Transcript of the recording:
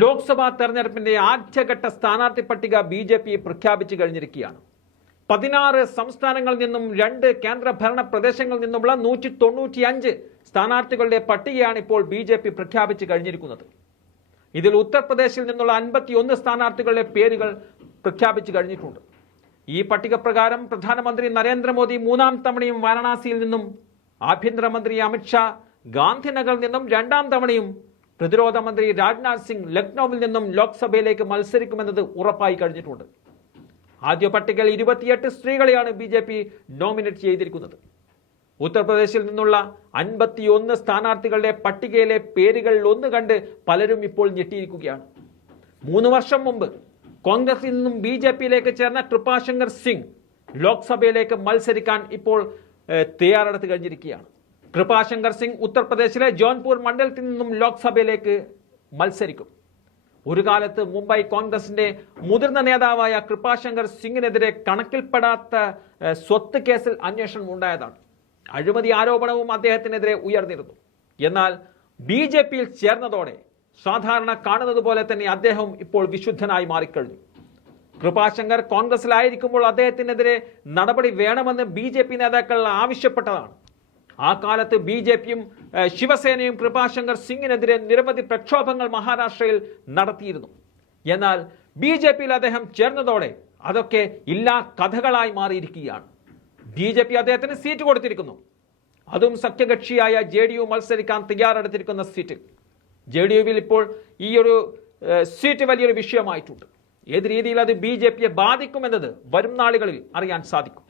ലോക്സഭാ തെരഞ്ഞെടുപ്പിന്റെ ആദ്യഘട്ട സ്ഥാനാർത്ഥി പട്ടിക ബി ജെ പി പ്രഖ്യാപിച്ചു കഴിഞ്ഞിരിക്കുകയാണ്. പതിനാറ് സംസ്ഥാനങ്ങളിൽ നിന്നും രണ്ട് കേന്ദ്രഭരണ പ്രദേശങ്ങളിൽ നിന്നുമുള്ള നൂറ്റി തൊണ്ണൂറ്റി അഞ്ച് സ്ഥാനാർത്ഥികളുടെ പട്ടികയാണ് ഇപ്പോൾ ബി ജെ പി പ്രഖ്യാപിച്ചു കഴിഞ്ഞിരിക്കുന്നത്. ഇതിൽ ഉത്തർപ്രദേശിൽ നിന്നുള്ള അൻപത്തി ഒന്ന് സ്ഥാനാർത്ഥികളുടെ പേരുകൾ പ്രഖ്യാപിച്ചു കഴിഞ്ഞിട്ടുണ്ട്. ഈ പട്ടിക പ്രകാരം പ്രധാനമന്ത്രി നരേന്ദ്രമോദി മൂന്നാം തവണയും വാരണാസിയിൽ നിന്നും ആഭ്യന്തരമന്ത്രി അമിത്ഷാ ഗാന്ധിനഗറിൽ നിന്നും രണ്ടാം തവണയും പ്രതിരോധ മന്ത്രി രാജ്നാഥ് സിംഗ് ലക്നൌവിൽ നിന്നും ലോക്സഭയിലേക്ക് മത്സരിക്കുമെന്നത് ഉറപ്പായി കഴിഞ്ഞിട്ടുണ്ട്. ആദ്യ പട്ടികയിൽ ഇരുപത്തിയെട്ട് സ്ത്രീകളെയാണ് ബി ജെ പി നോമിനേറ്റ് ചെയ്തിരിക്കുന്നത്. ഉത്തർപ്രദേശിൽ നിന്നുള്ള അൻപത്തിയൊന്ന് സ്ഥാനാർത്ഥികളുടെ പട്ടികയിലെ പേരുകളിൽ ഒന്ന് കണ്ട് പലരും ഇപ്പോൾ ഞെട്ടിയിരിക്കുകയാണ്. മൂന്ന് വർഷം മുമ്പ് കോൺഗ്രസിൽ നിന്നും ബി ജെ പിയിലേക്ക് ചേർന്ന കൃപാശങ്കർ സിംഗ് ലോക്സഭയിലേക്ക് മത്സരിക്കാൻ ഇപ്പോൾ തയ്യാറെടുത്ത് കഴിഞ്ഞിരിക്കുകയാണ്. കൃപാശങ്കർ സിംഗ് ഉത്തർപ്രദേശിലെ ജോൺപൂർ മണ്ഡലത്തിൽ നിന്നും ലോക്സഭയിലേക്ക് മത്സരിക്കും. ഒരു കാലത്ത് മുംബൈ കോൺഗ്രസിന്റെ മുതിർന്ന നേതാവായ കൃപാശങ്കർ സിംഗിനെതിരെ കണക്കിൽപ്പെടാത്ത സ്വത്ത് കേസിൽ അന്വേഷണം ഉണ്ടായതാണ്. അഴിമതി ആരോപണവും അദ്ദേഹത്തിനെതിരെ ഉയർന്നിരുന്നു. എന്നാൽ ബി ജെ പിയിൽ ചേർന്നതോടെ സാധാരണ കാണുന്നത് പോലെ തന്നെ അദ്ദേഹം ഇപ്പോൾ വിശുദ്ധനായി മാറിക്കഴിഞ്ഞു. കൃപാശങ്കർ കോൺഗ്രസിലായിരിക്കുമ്പോൾ അദ്ദേഹത്തിനെതിരെ നടപടി വേണമെന്ന് ബി നേതാക്കൾ ആവശ്യപ്പെട്ടതാണ്. ആ കാലത്ത് ബി ജെ പിയും ശിവസേനയും കൃപാശങ്കർ സിംഗിനെതിരെ നിരവധി പ്രക്ഷോഭങ്ങൾ മഹാരാഷ്ട്രയിൽ നടത്തിയിരുന്നു. എന്നാൽ ബി ജെ പിയിൽ അദ്ദേഹം ചേർന്നതോടെ അതൊക്കെ ഇല്ലാ കഥകളായി മാറിയിരിക്കുകയാണ്. ബി ജെ പി അദ്ദേഹത്തിന് സീറ്റ് കൊടുത്തിരിക്കുന്നു. അതും സഖ്യകക്ഷിയായ ജെ ഡി യു മത്സരിക്കാൻ തയ്യാറെടുത്തിരിക്കുന്ന സീറ്റ് ജെ ഡി യുവിൽ ഇപ്പോൾ ഈ ഒരു സീറ്റ് വലിയൊരു വിഷയമായിട്ടുണ്ട്. ഏത് രീതിയിൽ അത് ബി ജെ പിയെ ബാധിക്കുമെന്നത് വരും നാളുകളിൽ അറിയാൻ സാധിക്കും.